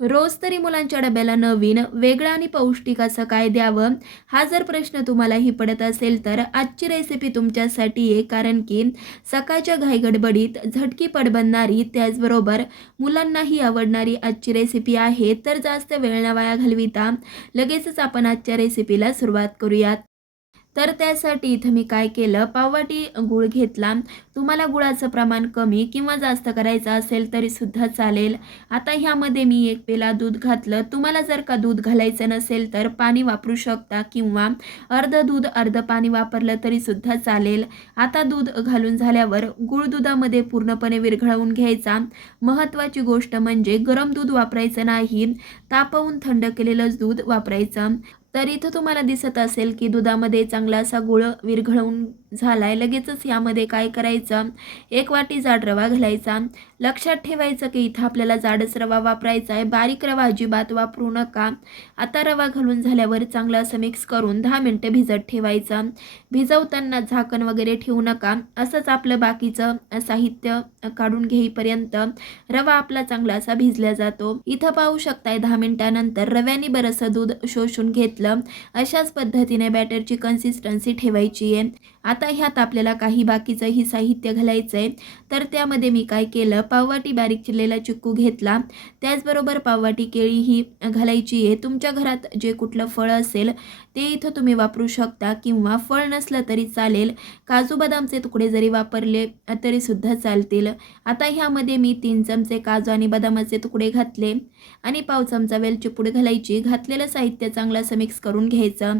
रोज तरी मुलांच्या डब्याला नवीन वेगळं आणि पौष्टिक असं काय द्यावं? हा जर प्रश्न तुम्हालाही पडत असेल तर आजची रेसिपी तुमच्यासाठी आहे. कारण की सकाळच्या घाईगडबडीत झटकीपट बनणारी त्याचबरोबर मुलांनाही आवडणारी आजची रेसिपी आहे. तर जास्त वेळ न वाया घालविता लगेचच आपण आजच्या रेसिपीला सुरुवात करूयात. तर त्यासाठी इथं मी काय केलं? पाववाटी गूळ घेतला. तुम्हाला गुळाचं प्रमाण कमी किंवा जास्त करायचं असेल तरी सुद्धा चालेल. आता ह्यामध्ये मी एक पेला दूध घातलं. तुम्हाला जर का दूध घालायचं नसेल तर पाणी वापरू शकता किंवा अर्ध दूध अर्ध पाणी वापरलं तरी सुद्धा चालेल. आता दूध घालून झाल्यावर गुळ दुधामध्ये पूर्णपणे विरघळवून घ्यायचा. महत्त्वाची गोष्ट म्हणजे गरम दूध वापरायचं नाही. तापवून थंड केलेलंच दूध वापरायचं. तर इथं तुम्हाला दिसत असेल की दुधामध्ये चांगला असा गुळ विरघळवून झाला आहे लगेचच यामध्ये काय करायचं? एक वाटी जाड रवा घालायचा. लक्षात ठेवायचं की इथं आपल्याला जाडच रवा वापरायचा आहे बारीक रवा अजिबात वापरू नका. आता रवा घालून झाल्यावर चांगलं असं मिक्स करून दहा मिनटं भिजत ठेवायचं. भिजवताना झाकण वगैरे ठेवू नका. असंच आपलं बाकीचं साहित्य काढून घेईपर्यंत रवा आपला चांगला असा भिजला जातो. इथं पाहू शकताय दहा मिनिटानंतर रव्याने बरंच दूध शोषून घेतलं. अशाच पद्धतीने बॅटरची कन्सिस्टन्सी ठेवायची आहे आता ह्यात आपल्याला काही बाकीचंही साहित्य घालायचं आहे तर त्यामध्ये मी काय केलं? पाववाटी बारीक चिरलेला चिक्कू घेतला. त्याचबरोबर पाववाटी केळी ही घालायची आहे. तुमच्या घरात जे कुठलं फळ असेल ते इथं तुम्ही वापरू शकता किंवा फळ नसलं तरी चालेल. काजू बदामचे तुकडे जरी वापरले तरीसुद्धा चालतील. आता ह्यामध्ये मी तीन चमचे काजू आणि बदामाचे तुकडे घातले आणि पाव चमचा वेलची पूड घालायची. घातलेलं साहित्य चांगलं असं मिक्स करून घ्यायचं.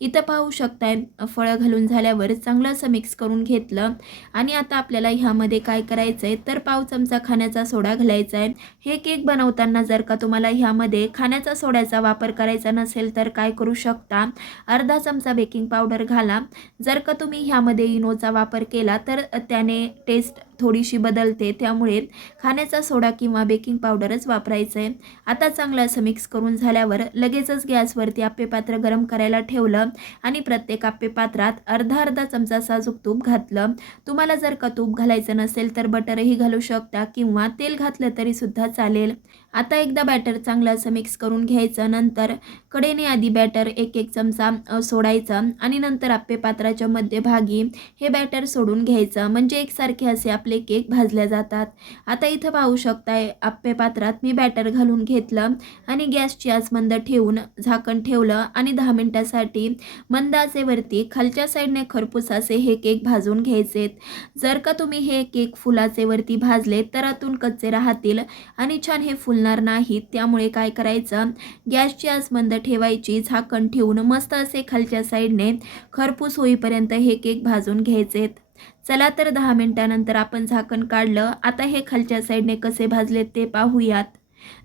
इथं पाहू शकताय फळं घालून झाल्यावर चांगलं असं मिक्स करून घेतलं. आणि आता आपल्याला ह्यामध्ये काय करायचं आहे तर पाव चमचा खाण्याचा सोडा घालायचा आहे हे केक बनवताना जर का तुम्हाला ह्यामध्ये खाण्याचा सोड्याचा वापर करायचा नसेल तर काय करू शकता? अर्धा चमचा बेकिंग पावडर घाला. जर का तुम्ही ह्यामध्ये इनोचा वापर केला तर त्याने टेस्ट थोडीशी बदलते. त्यामुळे खाण्याचा सोडा किंवा बेकिंग पावडरच वापरायचं आहे आता चांगलं असं मिक्स करून झाल्यावर लगेचच गॅसवरती आप्पे पात्र गरम करायला ठेवलं आणि प्रत्येक आप्पे पात्रात अर्धा अर्धा चमचा साजूक तूप घातलं. तुम्हाला जर का तूप घालायचं नसेल तर बटरही घालू शकता किंवा तेल घातलं तरीसुद्धा चालेल. आता एकदा बॅटर चांगलं असं मिक्स करून घ्यायचं. नंतर कडेने आधी बॅटर एक एक चमचा सोडायचं आणि नंतर आप्पे पात्राच्या मध्यभागी हे बॅटर सोडून घ्यायचं. म्हणजे एकसारखे असे आपले केक भाजले जातात. आता इथं पाहू शकताय आप्पे पात्रात मी बॅटर घालून घेतलं आणि गॅसची आज मंद ठेवून झाकण ठेवलं आणि दहा मिनटासाठी मंद आचेवरती खालच्या साईडने खरपूस असे हे केक भाजून घ्यायचेत जर का तुम्ही हे केक फुलाचेवरती भाजले तर आतून कच्चे राहतील आणि छान हे फुलणार नाहीत त्यामुळे काय करायचं? गॅसची आज मंद ठेवायची झाकण ठेवून मस्त असे खालच्या साईडने खरपूस होईपर्यंत हे केक भाजून घ्यायचेत. चला तर दहा मिनटानंतर आपण झाकण काढलं. आता हे खालच्या साईडने कसे भाजलेत ते पाहूयात.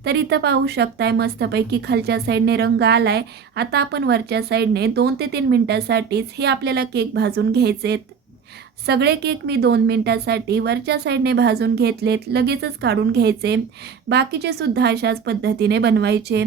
तर इथं पाहू शकताय मस्तपैकी खालच्या साईडने रंग आलाय. आता आपण वरच्या साईडने दोन ते तीन मिनटासाठीच हे आपल्याला केक भाजून घ्यायचेत. सगळे केक मी दोन मिनटासाठी वरच्या साईडने भाजून घेतलेत. लगेचच काढून घ्यायचे. बाकीचे सुद्धा अशाच पद्धतीने बनवायचे.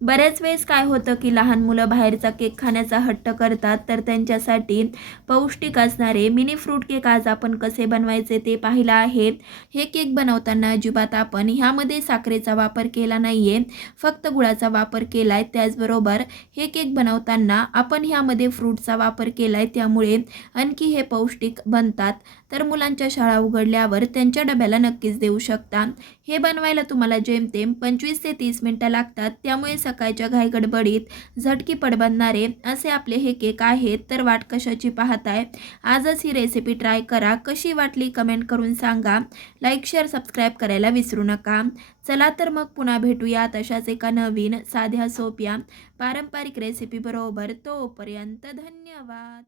बऱ्याच वेळेस काय होतं की लहान मुलं बाहेरचा केक खाण्याचा हट्ट करतात तर त्यांच्यासाठी पौष्टिक असणारे मिनी फ्रूट केक आज आपण कसे बनवायचे ते पाहिलं आहे. हे केक बनवताना अजिबात आपण ह्यामध्ये साखरेचा वापर केला नाही आहे फक्त गुळाचा वापर केला आहे त्याचबरोबर हे केक बनवताना आपण ह्यामध्ये फ्रूटचा वापर केला आहे त्यामुळे आणखी हे पौष्टिक बनतात. तर मुलांच्या शाळा उघडल्यावर त्यांच्या डब्याला नक्कीच देऊ शकता. हे बनवायला तुम्हाला जेमतेम पंचवीस ते तीस मिनटं लागतात त्यामुळे सकाळच्या घाईगडबडीत झटकी पडबंदणारे असे आपले हे केक आहेत तर वाट कशाची पाहताय? आजच ही रेसिपी ट्राय करा. कशी वाटली कमेंट करून सांगा. लाईक शेअर सबस्क्राईब करायला विसरू नका. चला तर मग पुन्हा भेटूया तशाच एका नवीन साध्या सोप्या पारंपरिक रेसिपीबरोबर तोपर्यंत धन्यवाद.